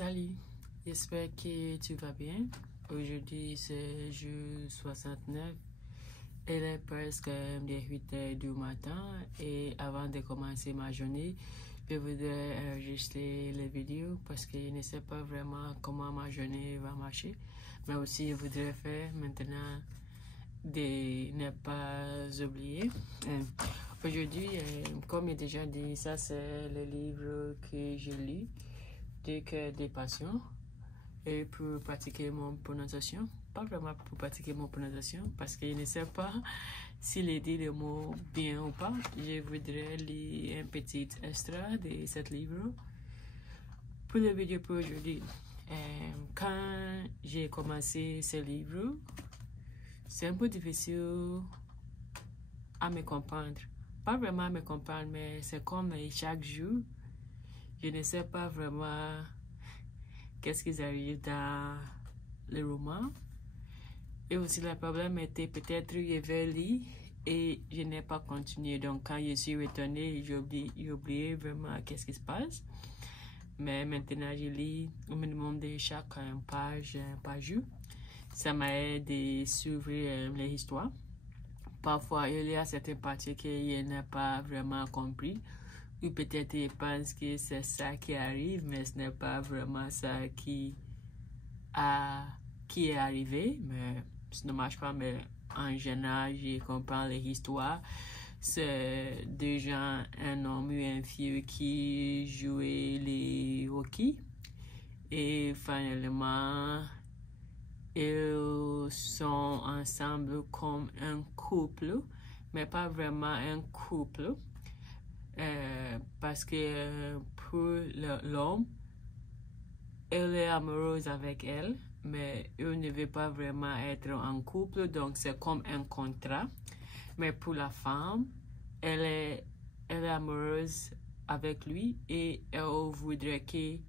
Salut, j'espère que tu vas bien. Aujourd'hui, c'est jour 69. Il est presque les 8 heures du matin et avant de commencer ma journée, je voudrais enregistrer les vidéos parce que je ne sais pas vraiment comment ma journée va marcher. Mais aussi, je voudrais faire maintenant de ne pas oublier. Aujourd'hui, comme j'ai déjà dit, ça c'est le livre que je lis, Du cœur des passions, et pour pratiquer mon prononciation. Pas vraiment pour pratiquer mon prononciation, parce que je ne sais pas s'il dit le mot bien ou pas. Je voudrais lire un petit extrait de ce livre pour la vidéo pour aujourd'hui. Quand j'ai commencé ce livre, c'est un peu difficile à me comprendre. Pas vraiment à me comprendre, mais c'est comme chaque jour, je ne sais pas vraiment qu'est-ce qui arrive dans le roman. Et aussi le problème était peut-être que je vais lire et je n'ai pas continué. Donc quand je suis retournée, j'ai oublié vraiment qu'est-ce qui se passe. Mais maintenant je lis au minimum de chaque page par jour. Ça m'aide à suivre les histoires. Parfois il y a certaines parties que je n'ai pas vraiment compris. Ou peut-être je pense que c'est ça qui arrive, mais ce n'est pas vraiment ça qui est arrivé. Mais ça ne marche pas, mais en général, je comprends les histoires. C'est deux gens, un homme et une fille qui jouaient les hockey. Et finalement, ils sont ensemble comme un couple, mais pas vraiment un couple. Parce que pour l'homme, elle est amoureuse avec elle, mais il ne veut pas vraiment être en couple, donc c'est comme un contrat. Mais pour la femme, elle est amoureuse avec lui et elle voudrait qu'ils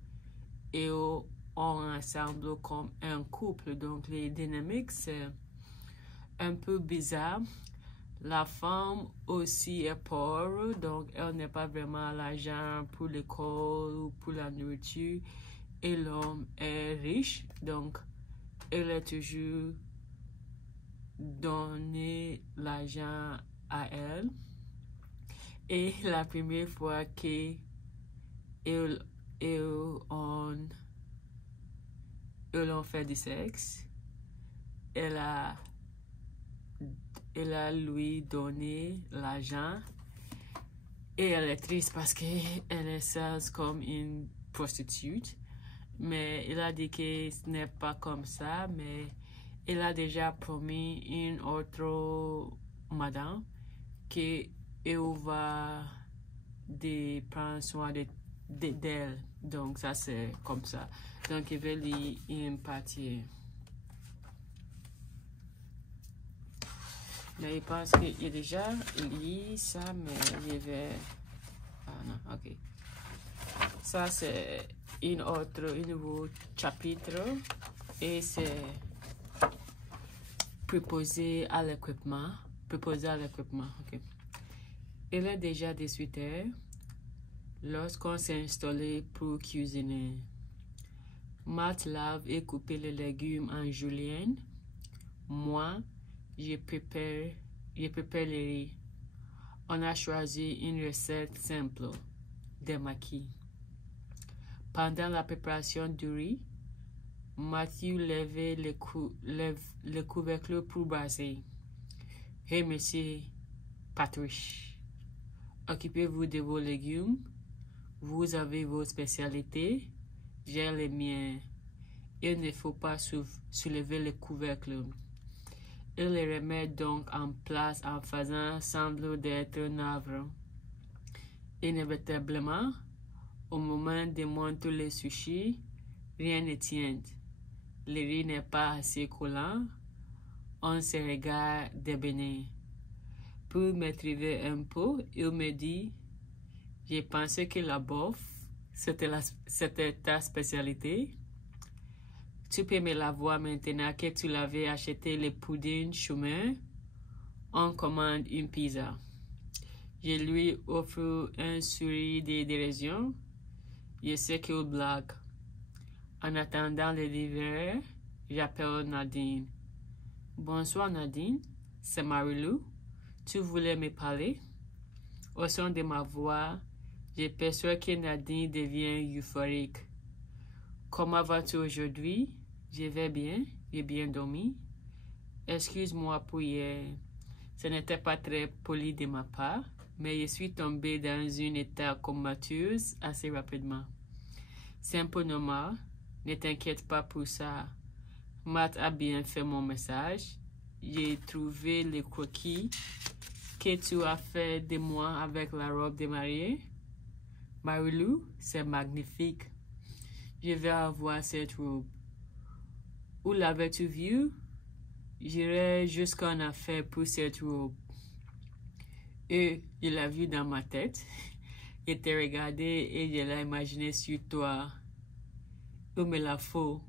soient ensemble comme un couple. Donc les dynamiques, c'est un peu bizarre. La femme aussi est pauvre, donc elle n'a pas vraiment l'argent pour l'école ou pour la nourriture. Et l'homme est riche, donc elle a toujours donné l'argent à elle. Et la première fois qu'ils ont fait du sexe, elle a lui donné l'argent et elle est triste parce qu'elle est sale comme une prostituée. Mais il a dit que ce n'est pas comme ça, mais il a déjà promis une autre madame qu'il va prendre soin d'elle. Donc ça c'est comme ça. Donc il va lire une partie. Mais je pense qu'il a déjà lu ça, mais je vais... Ah non, ok. Ça, c'est un nouveau chapitre et c'est préposé à l'équipement. Ok. Il est déjà 18 heures lorsqu'on s'est installé pour cuisiner. Matt lave et coupe les légumes en julienne. Moi, je prépare le riz. On a choisi une recette simple, des maquis. Pendant la préparation du riz, Matthew levait le couvercle pour brasser. Hey, monsieur Patrick, occupez-vous de vos légumes. Vous avez vos spécialités, j'ai les miens. Il ne faut pas soulever le couvercle. Il les remet donc en place en faisant semblant d'être navrant. Inévitablement, au moment de monter les sushis, rien ne tient. Le riz n'est pas assez collant. On se regarde débainer. Pour me trouver un peu, il me dit, j'ai pensé que la bouffe, c'était ta spécialité. Tu peux me la voir maintenant que tu l'avais acheté le pudding chemin. On commande une pizza. Je lui offre un sourire de dérision. Je sais qu'il blague. En attendant l'hiver, j'appelle Nadine. Bonsoir Nadine, c'est Marilou. Tu voulais me parler? Au son de ma voix, j'ai perçu que Nadine devient euphorique. Comment vas-tu aujourd'hui? Je vais bien, j'ai bien dormi. Excuse-moi pour hier. Ce n'était pas très poli de ma part, mais je suis tombée dans un état comateux assez rapidement. C'est un peu normal, ne t'inquiète pas pour ça. Matt a bien fait mon message. J'ai trouvé le croquis que tu as fait de moi avec la robe de mariée. Marilou, c'est magnifique. Je vais avoir cette robe. Où l'avais-tu vue? J'irai jusqu'en affaire pour cette robe. Et je l'ai vue dans ma tête. Je t'ai regardé et je l'ai imaginé sur toi. Où me la faut?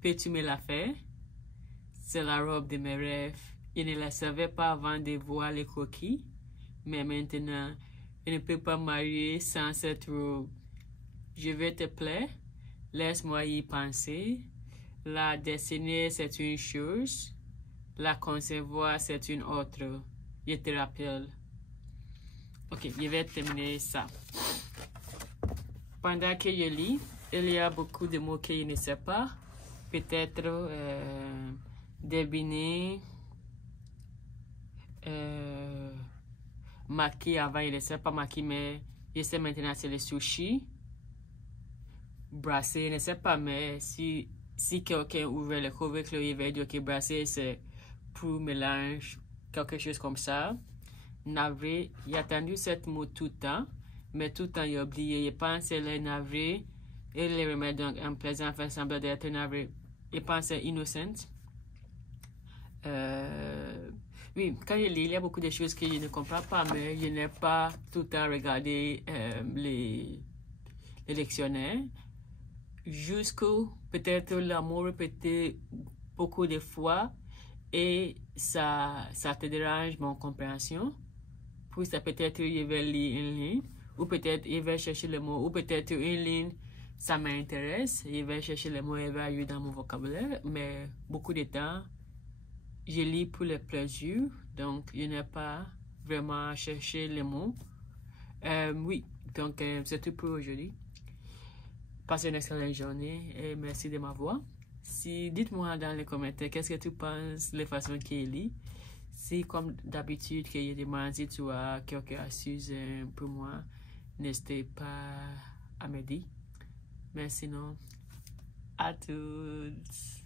Peux-tu me la faire? C'est la robe de mes rêves. Je ne la savais pas avant de voir les croquis, mais maintenant, je ne peux pas marier sans cette robe. Je vais te plaire, laisse-moi y penser. La dessiner, c'est une chose, la concevoir, c'est une autre. Je te rappelle. Ok, je vais terminer ça. Pendant que je lis, il y a beaucoup de mots que je ne sais pas. Peut-être deviner. Maki avant, je ne sais pas maki, mais je sais maintenant c'est le sushi. Brasser, je ne sais pas, mais si quelqu'un ouvre le couvercle, il va dire que brasser c'est pour mélange, quelque chose comme ça. Navré, j'ai attendu cette mot tout le temps, mais tout le temps j'ai oublié. Je pense que le navré et le remède donc un plaisant fait semblant d'être navré. Je pense innocent. Oui, quand je lis, il y a beaucoup de choses que je ne comprends pas, mais je n'ai pas tout le temps regardé les lectionnaires. Jusqu'au peut-être l'amour répété beaucoup de fois et ça te dérange mon compréhension. Puis ça peut-être je vais lire une ligne, ou peut-être je vais chercher le mot, ou peut-être une ligne, ça m'intéresse, je vais chercher le mot et va ajouter dans mon vocabulaire, mais beaucoup de temps, je lis pour le plaisir, donc je n'ai pas vraiment cherché les mots. Oui, donc c'est tout pour aujourd'hui. Passez une excellente journée et merci de m'avoir. Dites-moi dans les commentaires qu'est-ce que tu penses de la façon qu'il lit. Si comme d'habitude que je demande si tu as quelques astuces pour moi, n'hésitez pas à me dire. Mais sinon, à tous.